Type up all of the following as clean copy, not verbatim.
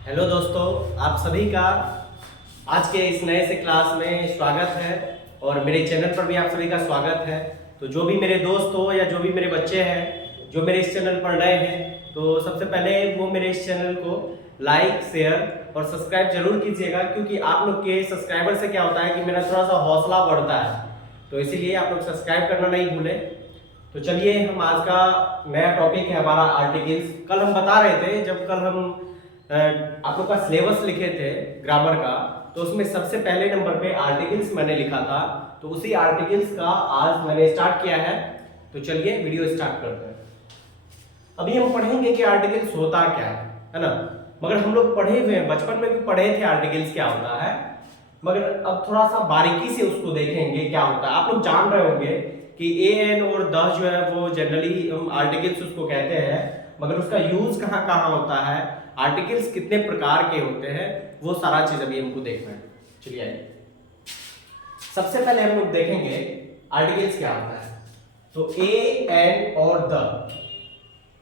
Hello दोस्तों, आप सभी का आज के इस नए से क्लास में स्वागत है और मेरे चैनल पर भी आप सभी का स्वागत है। तो जो भी मेरे दोस्त हो या जो भी मेरे बच्चे हैं जो मेरे इस चैनल पर नए हैं, तो सबसे पहले वो मेरे इस चैनल को लाइक, शेयर और सब्सक्राइब जरूर कीजिएगा, क्योंकि आप लोग के सब्सक्राइबर से क्या होता है कि मेरा थोड़ा सा हौसला बढ़ता है। तो इसीलिए आप लोग सब्सक्राइब करना नहीं भूलें। तो चलिए, हम आज का नया टॉपिक है हमारा आर्टिकल्स। कल हम बता रहे थे, जब कल हम आप लोग का सिलेबस लिखे थे ग्रामर का, तो उसमें सबसे पहले नंबर पे आर्टिकल्स मैंने लिखा था। तो उसी आर्टिकल्स का आज मैंने स्टार्ट किया है। तो चलिए वीडियो स्टार्ट करते हैं। अभी हम पढ़ेंगे कि आर्टिकल्स होता क्या है ना। मगर हम लोग पढ़े हुए हैं, बचपन में भी पढ़े थे आर्टिकल्स क्या होता है, मगर अब थोड़ा सा बारीकी से उसको देखेंगे क्या होता है। आप लोग जान रहे होंगे कि ए एन और द जो है वो जनरली हम आर्टिकल्स उसको कहते हैं, मगर उसका यूज कहाँ कहाँ होता है, आर्टिकल्स कितने प्रकार के होते हैं, वो सारा चीज अभी हमको देखना है। चलिए आइए, सबसे पहले हम लोग देखेंगे आर्टिकल्स क्या होता है। तो ए एन और द,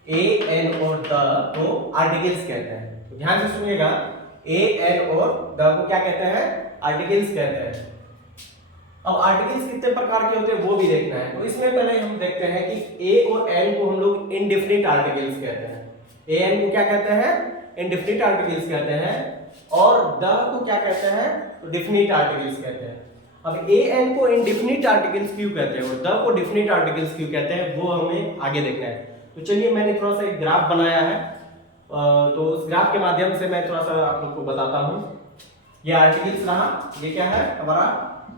ए एन और द को आर्टिकल्स कहते हैं। तो ध्यान से सुनिएगा, ए एन और द को क्या कहते हैं, आर्टिकल्स कहते हैं। अब आर्टिकल्स कितने प्रकार के होते हैं वो भी देखना है। तो इसमें पहले हम देखते हैं कि ए और एन को हम लोग इंडेफिनिट आर्टिकल्स कहते हैं। ए एन को क्या कहते हैं, इंडेफिनिट आर्टिकल्स कहते हैं, और द को क्या कहते हैं, तो डेफिनिट आर्टिकल्स कहते हैं। अब ए एन को इंडेफिनिट आर्टिकल्स क्यों कहते हैं और द को डेफिनिट आर्टिकल्स क्यों कहते हैं, वो हमें आगे देखना है। तो चलिए, मैंने थोड़ा सा एक ग्राफ बनाया है, तो उस ग्राफ के माध्यम से मैं थोड़ा सा आप लोग को बताता हूँ। ये आर्टिकल्स रहा, ये क्या है, हमारा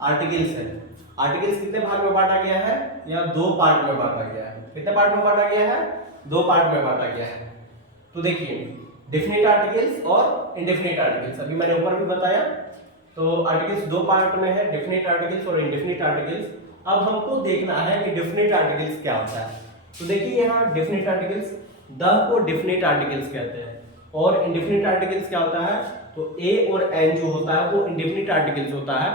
आर्टिकल्स है। आर्टिकल्स कितने भाग में बांटा गया है, या दो पार्ट में बांटा गया है। कितने पार्ट में बांटा गया है, दो पार्ट में बांटा गया है। तो देखिए, डेफिनिट आर्टिकल्स और इंडेफिनिट आर्टिकल्स, अभी मैंने ऊपर भी बताया। तो आर्टिकल्स दो पार्ट में है, डेफिनिट आर्टिकल्स और इंडेफिनिट आर्टिकल्स। अब हमको देखना है कि डेफिनिट आर्टिकल्स क्या होता है। तो देखिए यहाँ डेफिनिट आर्टिकल्स, द को डेफिनिट आर्टिकल्स कहते हैं, और इंडेफिनिट आर्टिकल्स क्या होता है, तो ए और एन जो होता है वो इंडेफिनिट आर्टिकल्स होता है।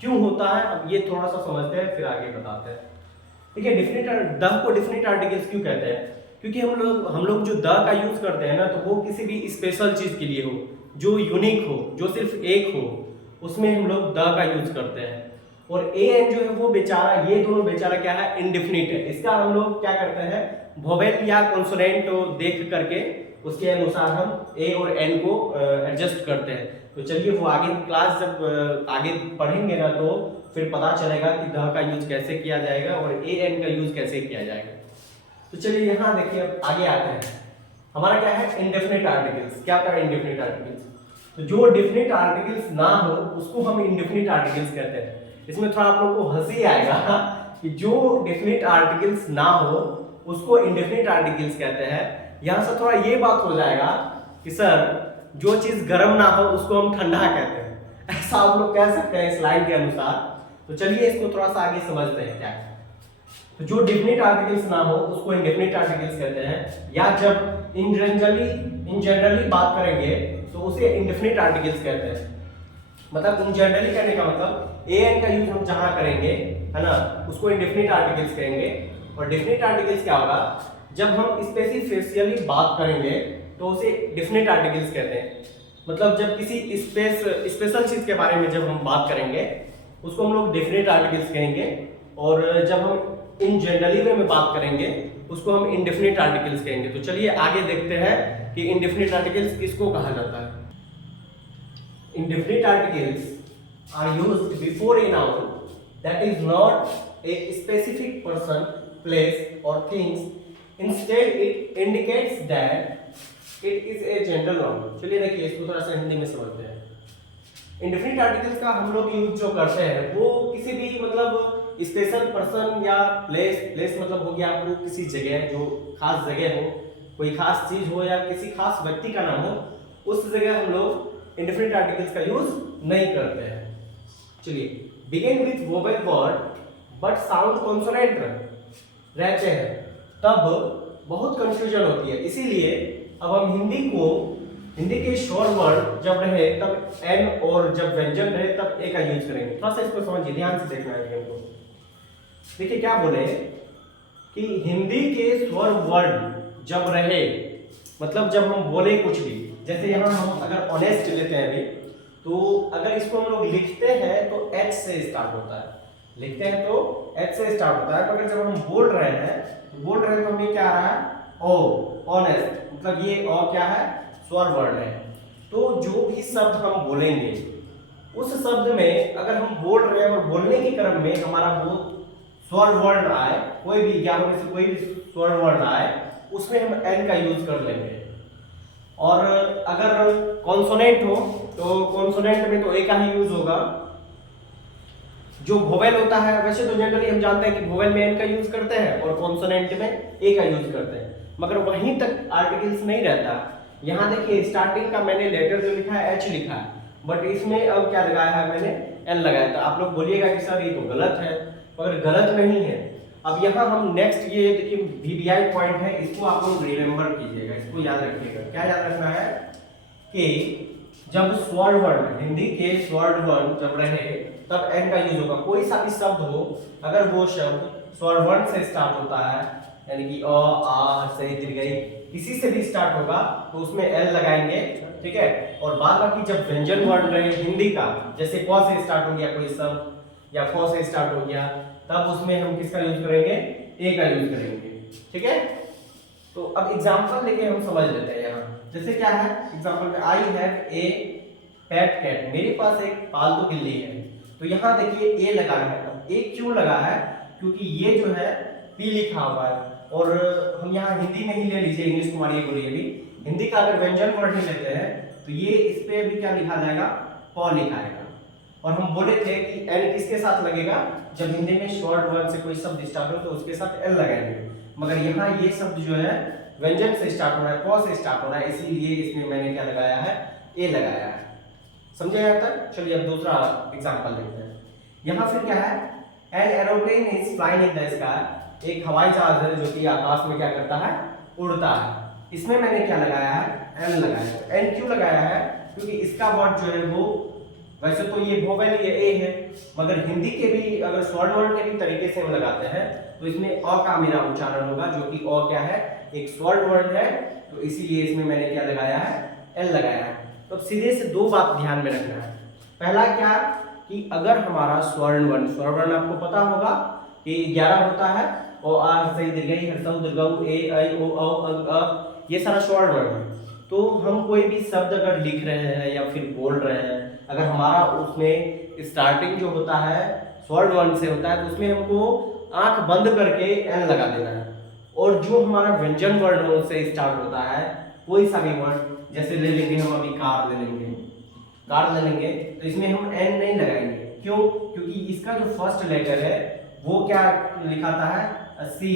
क्यों होता है, अब ये थोड़ा सा समझते हैं फिर आगे बताते हैं। ठीक है, डेफिनिट द को डेफिनिट आर्टिकल्स क्यों कहते हैं, क्योंकि हम लोग जो द का यूज करते हैं ना, तो वो किसी भी स्पेशल चीज के लिए हो, जो यूनिक हो, जो सिर्फ एक हो, उसमें हम लोग द का यूज करते हैं। और ए एन जो है वो बेचारा, ये दोनों बेचारा क्या है, इंडेफिनिट है। इसका हम लोग क्या करते हैं, वोवेल या कॉन्सोनेंट देख करके उसके अनुसार हम ए और एन को एडजस्ट करते हैं। तो चलिए, वो आगे क्लास जब आगे पढ़ेंगे ना, तो फिर पता चलेगा कि द का यूज कैसे किया जाएगा और ए एन का यूज कैसे किया जाएगा। तो चलिए यहाँ देखिए, अब आगे आते हैं। हमारा क्या है, इंडेफिनिट आर्टिकल्स। क्या होता है इंडेफिनिट आर्टिकल्स, तो जो डेफिनिट आर्टिकल्स ना हो उसको हम इंडेफिनिट आर्टिकल्स कहते हैं। इसमें थोड़ा आप लोग को हंसी आएगा कि जो डेफिनिट आर्टिकल्स ना हो उसको इंडेफिनिट आर्टिकल्स कहते हैं। यहाँ से थोड़ा ये बात हो जाएगा कि सर, जो चीज गर्म ना हो उसको हम ठंडा कहते हैं, ऐसा आप लोग कह सकते हैं इस लाइन के अनुसार। तो चलिए, इसको थोड़ा सा आगे समझते हैं क्या है। तो जो डेफिनिट आर्टिकल्स ना हो उसको इंडेफिनिट आर्टिकल्स कहते हैं, या जब इन जनरली बात करेंगे तो उसे इंडेफिनिट आर्टिकल्स कहते हैं। मतलब इन जनरली कहने का मतलब ए एन का यूज हम जहां करेंगे, है ना, उसको इंडेफिनिट आर्टिकल्स कहेंगे। और डेफिनिट आर्टिकल्स क्या होगा, जब हम स्पेसिफिशियली बात करेंगे तो उसे डेफिनिट आर्टिकल्स कहते हैं। मतलब जब किसी स्पेशल चीज के बारे में जब हम बात करेंगे उसको हम लोग डेफिनिट आर्टिकल्स कहेंगे, और जब हम इन जनरली वे में बात करेंगे उसको हम इंडेफिनिट आर्टिकल्स कहेंगे। तो चलिए आगे देखते हैं कि इंडेफिनिट आर्टिकल्स किसको कहा जाता है। Indefinite articles are used before a noun that is not a specific person, place or things. Instead, it indicates that it is a general noun. चलिए देखिए, इसको थोड़ा सा हिंदी में समझते हैं। इंडेफिनिट आर्टिकल्स का हम लोग यूज जो करते हैं वो किसी भी मतलब स्पेशल पर्सन या प्लेस मतलब हो गया आपको किसी जगह, जो खास जगह हो, कोई खास चीज हो, या किसी खास व्यक्ति का नाम हो, उस जगह हम लोग इंडेफिनिट आर्टिकल्स का यूज नहीं करते हैं। चलिए, begin with vowel word but sound consonant रहते हैं, तब बहुत कंफ्यूजन होती है। इसीलिए अब हम हिंदी के स्वर वर्ड जब रहे तब एन, और जब व्यंजन रहे तब ए का यूज करेंगे। थोड़ा सा इसको समझिए, ध्यान से देखना है हमको। देखिए क्या बोले कि हिंदी के स्वर वर्ड जब रहे, मतलब जब हम बोले कुछ भी, जैसे यहाँ हम अगर ऑनेस्ट लेते हैं अभी, तो अगर इसको हम लोग लिखते हैं तो एच से स्टार्ट होता है, लिखते हैं तो एच से स्टार्ट होता है, मगर जब हम बोल रहे हैं तो हमें क्या आ रहा है, ओ, ऑनेस्ट, मतलब ये ओ क्या है, स्वर वर्ण है। तो जो भी शब्द हम बोलेंगे उस शब्द में अगर हम बोल रहे हैं और बोलने के क्रम में हमारा वो स्वर वर्ण आए, कोई भी 11 में से कोई भी स्वर वर्ण आए, उसमें हम एन का यूज कर लेंगे। और अगर कॉन्सोनेंट हो तो कॉन्सोनेंट में तो ए का ही यूज होगा। जो वोवेल होता है, वैसे तो जनरली हम जानते हैं कि वोवेल में एन का यूज करते हैं और कॉन्सोनेंट में ए का यूज करते हैं, मगर वहीं तक आर्टिकल्स नहीं रहता। यहाँ देखिए स्टार्टिंग का मैंने लेटर जो लिखा है एच लिखा है, बट इसमें अब क्या लगाया है मैंने, एन लगाया। तो आप लोग बोलिएगा कि सर ये तो गलत है, मगर गलत नहीं है। अब यहाँ हम नेक्स्ट ये देखिए वीवीआई पॉइंट है, इसको आप लोग रिमेंबर कीजिएगा, इसको याद रखिएगा। क्या याद रखना है कि जब स्वर वर्ण, हिंदी के स्वर वर्ण जब रहे तब एन का यूज होगा। कोई सा भी शब्द हो, अगर वो शब्द स्वर वर्ण से स्टार्ट होता है, यानी कि अ, आ, से, दीर्घई, किसी से भी स्टार्ट होगा तो उसमें एल लगाएंगे, ठीक है। और बाद बाकी जब व्यंजन वर्ण रहे हिंदी का, जैसे क से स्टार्ट हो गया कोई शब्द या फ से स्टार्ट हो गया, तब उसमें हम किसका यूज करेंगे, ए का यूज करेंगे, ठीक है। तो अब एग्जांपल लेके हम समझ लेते हैं। यहाँ जैसे क्या है एग्जांपल में, I have a pet cat, मेरे पास एक पालतू बिल्ली है। तो यहाँ देखिए ए लगा है। अब ए क्यों लगा है, क्योंकि ये जो है पी लिखा हुआ है, और हम यहाँ हिंदी में ही ले लीजिए, इंग्लिश को मारिए बोलिए भी, हिंदी का अगर व्यंजन वर्ण ही लेते हैं तो ये इस पे भी क्या लिखा जाएगा, प लिखा आएगा। और हम बोले थे कि एल किसके साथ लगेगा, जब हिंदी में शॉर्ट वर्ण से कोई शब्द स्टार्ट हो तो उसके साथ एल लगाएंगे, मगर यहाँ ये शब्द जो है व्यंजन से स्टार्ट हो रहा है, प से स्टार्ट हो रहा है, इसीलिए इसमें मैंने क्या लगाया है, ए लगाया है। समझे यहाँ तक? चलिए अब दूसरा एग्जांपल देखते हैं। यहाँ फिर क्या है, an aeroplane is flying in the sky, एक हवाई जहाज है जो कि आकाश में क्या करता है, उड़ता है। इसमें मैंने क्या लगाया है, एन लगाया है। एन क्यों लगाया है, क्योंकि इसका वर्ड जो है वो, वैसे तो ये वोवेल ये ए है, मगर हिंदी के भी अगर स्वर वर्ण के भी तरीके से हम लगाते हैं तो इसमें अ का मेरा उच्चारण होगा, जो कि अ क्या है, एक स्वर वर्ण है, तो इसीलिए इसमें मैंने क्या लगाया है, एल लगाया है। तो सीधे से दो बात ध्यान में रखना है। पहला क्या कि अगर हमारा स्वर्ण वर्ण आपको पता होगा कि 11 होता है, ओ आ सही दीर्घई हर्षऊ दीर्घऊ ए ऐ ओ औ अ, ये सारा स्वर्ण वर्ण है। तो हम कोई भी शब्द अगर लिख रहे हैं या फिर बोल रहे हैं, अगर हमारा उसमें स्टार्टिंग जो होता है स्वर्ण वर्ण से होता है, तो उसमें हमको आंख बंद करके एन लगा देना है। और जो हमारा व्यंजन वर्ण से स्टार्ट होता है, कोई सा भी वर्ण, जैसे ले लेंगे हम अभी कार ले लेंगे, तो इसमें हम एन नहीं लगाएंगे। क्यों? क्योंकि इसका जो फर्स्ट लेटर है वो क्या लिखाता है, सी,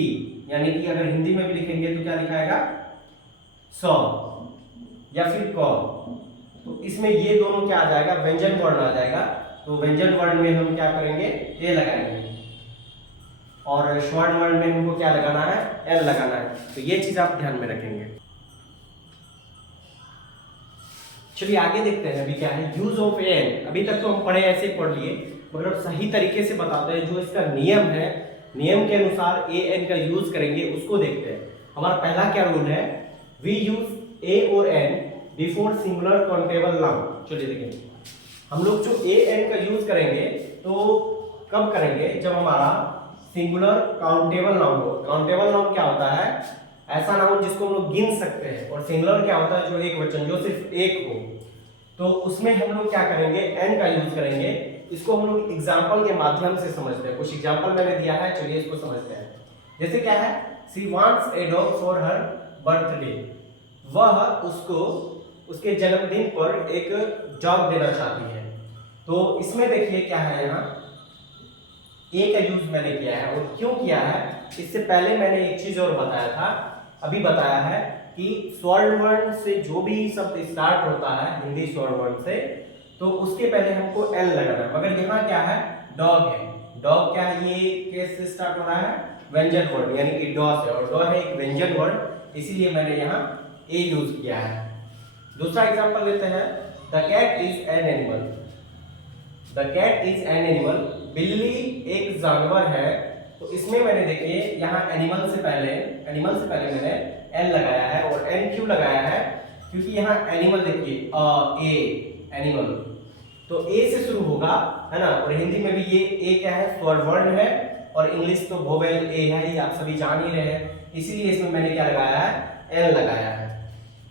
यानी कि अगर हिंदी में भी लिखेंगे तो क्या लिखाएगा, सौ या फिर क। तो इसमें ये दोनों क्या आ जाएगा, व्यंजन वर्ण आ जाएगा। तो व्यंजन वर्ण में हम क्या करेंगे, ए लगाएंगे, और स्वर्ण वर्ण में हमको क्या लगाना है, एल लगाना है। तो ये चीज आप ध्यान में रखेंगे। चलिए आगे देखते हैं अभी क्या है, यूज ऑफ एन। अभी तक तो हम पढ़े ऐसे ही पढ़ लिए, मगर अब सही तरीके से बताते हैं, जो इसका नियम है, नियम के अनुसार ए एन का यूज करेंगे उसको देखते हैं। हमारा पहला क्या रूल है, वी यूज ए और an before singular countable noun. चलिए देखिए, हम लोग जो ए एन का यूज करेंगे तो कब करेंगे, जब हमारा सिंगुलर काउंटेबल नाउन हो। काउंटेबल नाउन क्या होता है, ऐसा नाउन जिसको हम लोग गिन सकते हैं, और सिंगुलर क्या होता है, जो एक वचन, जो सिर्फ एक हो। तो उसमें हम लोग क्या करेंगे, एन का यूज करेंगे। इसको हम लोग एग्जांपल के माध्यम से समझते हैं। कुछ एग्जांपल मैंने दिया है, चलिए इसको समझते हैं। जैसे क्या है, she wants a dog for her birthday, वह उसको उसके जन्मदिन पर एक डॉग देना चाहती है। तो इसमें देखिए क्या है, यहाँ ए का यूज मैंने किया है। और क्यों किया है, इससे पहले मैंने एक चीज और बताया था, अभी बताया है कि स्वर्ण वर्ण से जो भी शब्द स्टार्ट होता है हिंदी स्वर्ण वर्ण से, तो उसके पहले हमको एल लगाना है। मगर यहाँ क्या है, डॉग है। डॉग क्या है, ये केस से स्टार्ट हो रहा है, व्यंजन वर्ण, यानी कि डॉ से, और डॉ है एक व्यंजन वर्ण, इसीलिए मैंने यहाँ ए यूज किया है। दूसरा एग्जांपल लेते हैं, the cat is an animal. The cat is an animal, बिल्ली एक जानवर है। तो इसमें मैंने देखिए यहाँ एनिमल से पहले मैंने एन लगाया है। और एन क्यों लगाया है, क्योंकि यहाँ एनिमल देखिए ए एनिमल, तो ए से शुरू होगा है ना। और हिंदी में भी ये ए क्या है, स्वर वर्ण है, और इंग्लिश तो वोवेल ए है ही, आप सभी जान ही रहे हैं, इसीलिए इसमें मैंने क्या लगाया है, एल लगाया है।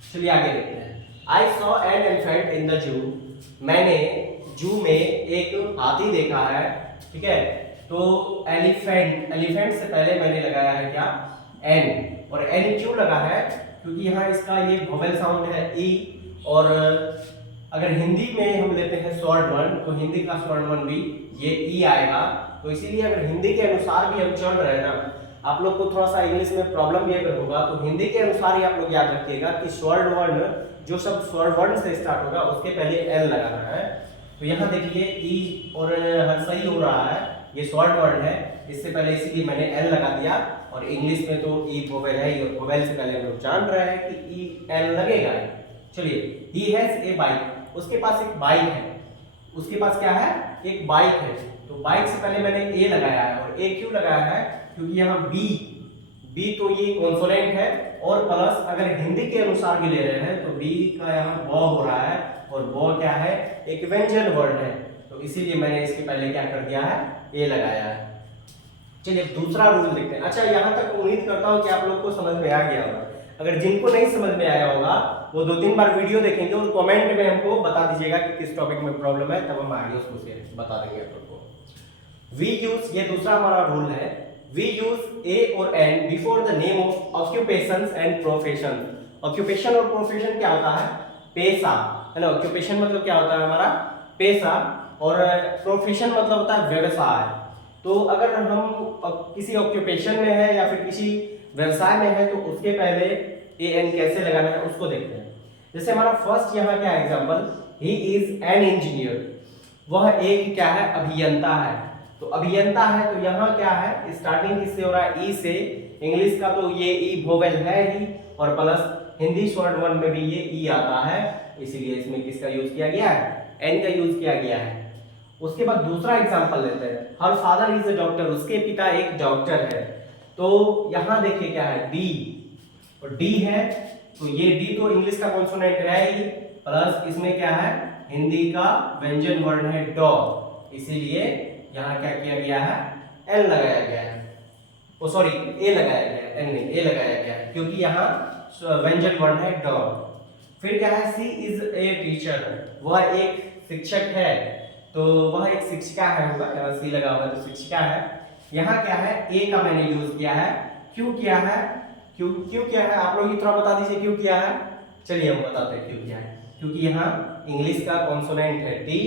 चलिए आगे देखते हैं। I saw an elephant in the zoo, मैंने जू में एक हाथी देखा है, ठीक है। तो एलिफेंट, एलिफेंट से पहले मैंने लगाया है क्या, एन। और एन क्यों लगा है, क्योंकि यहाँ इसका ये वोवेल साउंड है ई, और अगर हिंदी में हम लेते हैं स्वर्ण वर्ण, तो हिंदी का स्वर्ण वर्ण भी ये ई आएगा। तो इसीलिए अगर हिंदी के अनुसार भी हम चल रहे हैं ना, आप लोग को थोड़ा सा इंग्लिश में प्रॉब्लम भी अगर होगा तो हिंदी के अनुसार ही आप लोग याद रखिएगा कि स्वर्ण वर्ण जो सब स्वर्ण वर्ण से स्टार्ट होगा उसके पहले एल लगाना है। तो यहाँ देखिए ई और हर सही हो रहा है, ये स्वर्ण वर्ण है, इससे पहले इसीलिए मैंने एल लगा दिया। और इंग्लिश में तो ई वोवेल है, और वोवेल से पहले हम लोग जान रहे हैं कि ई एल लगेगा। चलिए, ही हैज ए बाइक, उसके पास एक बाइक है, उसके पास क्या है, एक बाइक है। तो बाइक से पहले मैंने ए लगाया है, और ए क्यों लगाया है, क्योंकि यहाँ बी, बी तो ये कॉन्सोनेंट है, और प्लस अगर हिंदी के अनुसार भी ले रहे हैं तो बी का यहाँ ब हो रहा है, और ब क्या है, एक व्यंजन वर्ण है, तो इसीलिए मैंने इसके पहले क्या कर दिया है, ए लगाया है। चलिए दूसरा रूल देखते हैं। अच्छा, यहाँ तक उम्मीद करता हूँ कि आप लोग को समझ में आ गया होगा। अगर जिनको नहीं समझ में आया होगा वो 2-3 बार वीडियो देखेंगे और कमेंट में हमको बता दीजिएगा कि किस टॉपिक में प्रॉब्लम है, तब हम आगे उसको बता देंगे आप लोग को। वी यूज, ये दूसरा हमारा रूल है, वी यूज ए और an before the name of occupations and profession. Occupation और प्रोफेशन क्या होता है, पेशा, है ना। ऑक्यूपेशन मतलब क्या होता है हमारा, पेशा, और प्रोफेशन मतलब होता है व्यवसाय। तो अगर हम किसी ऑक्यूपेशन में है या फिर किसी व्यवसाय में है तो उसके पहले ए एन कैसे लगाना है उसको देखते हैं। जैसे हमारा फर्स्ट यहाँ क्या example, he is an engineer, वह एक क्या है, अभियंता है। तो अभियंता है तो यहाँ क्या है, स्टार्टिंग किससे हो रहा है, ई से। इंग्लिश का तो ये ई वोवेल है ही, और प्लस हिंदी स्वर्ण वर्ण में भी ये ई आता है, इसीलिए इसमें किसका यूज किया गया है, एन का यूज किया गया है। उसके बाद दूसरा एग्जांपल लेते हैं, her father is a doctor, उसके पिता एक डॉक्टर है। तो यहाँ देखिए क्या है, डी, और डी है, तो ये डी तो इंग्लिश का कॉन्सोनेंट है ही, प्लस इसमें क्या है, हिंदी का व्यंजन वर्ण है डॉ, इसीलिए यहाँ क्या किया गया है, एल लगाया गया है, ओ सॉरी ए लगाया गया है, एन नहीं, ए लगाया गया है, क्योंकि यहाँ व्यंजन वर्ण है डॉ। फिर क्या है, सी इज ए टीचर, वह एक शिक्षक है। तो वह एक शिक्षिका है, होगा यहाँ सी लगा हुआ तो शिक्षिका है। यहाँ क्या है, ए का मैंने यूज किया है, क्यों किया है, क्यों किया है, आप लोग ही थोड़ा बता दीजिए क्यों किया है। चलिए हम बताते हैं क्यों किया है, क्योंकि यहाँ इंग्लिश का कॉन्सोनेंट है टी,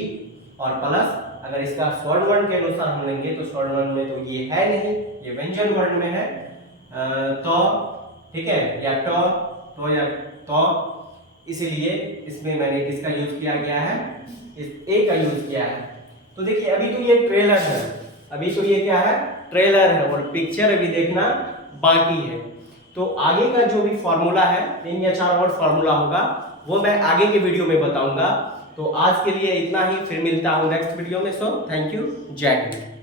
और प्लस अगर इसका स्वर्ण वर्ण के अनुसार हम लेंगे तो स्वर्ण वर्ण में तो ये है नहीं, ये व्यंजन वर्ण में है, तो ठीक है, या तो या तो, इसीलिए इसमें मैंने किसका यूज किया गया है, इस ए का यूज किया है। तो देखिए अभी तो ये ट्रेलर है, अभी तो ये क्या है, ट्रेलर है, और पिक्चर अभी देखना बाकी है। तो आगे का जो भी फॉर्मूला है, 3 या 4 और फॉर्मूला होगा, वो मैं आगे के वीडियो में बताऊंगा। तो आज के लिए इतना ही, फिर मिलता हूँ नेक्स्ट वीडियो में। सो थैंक यू, जय हिंद।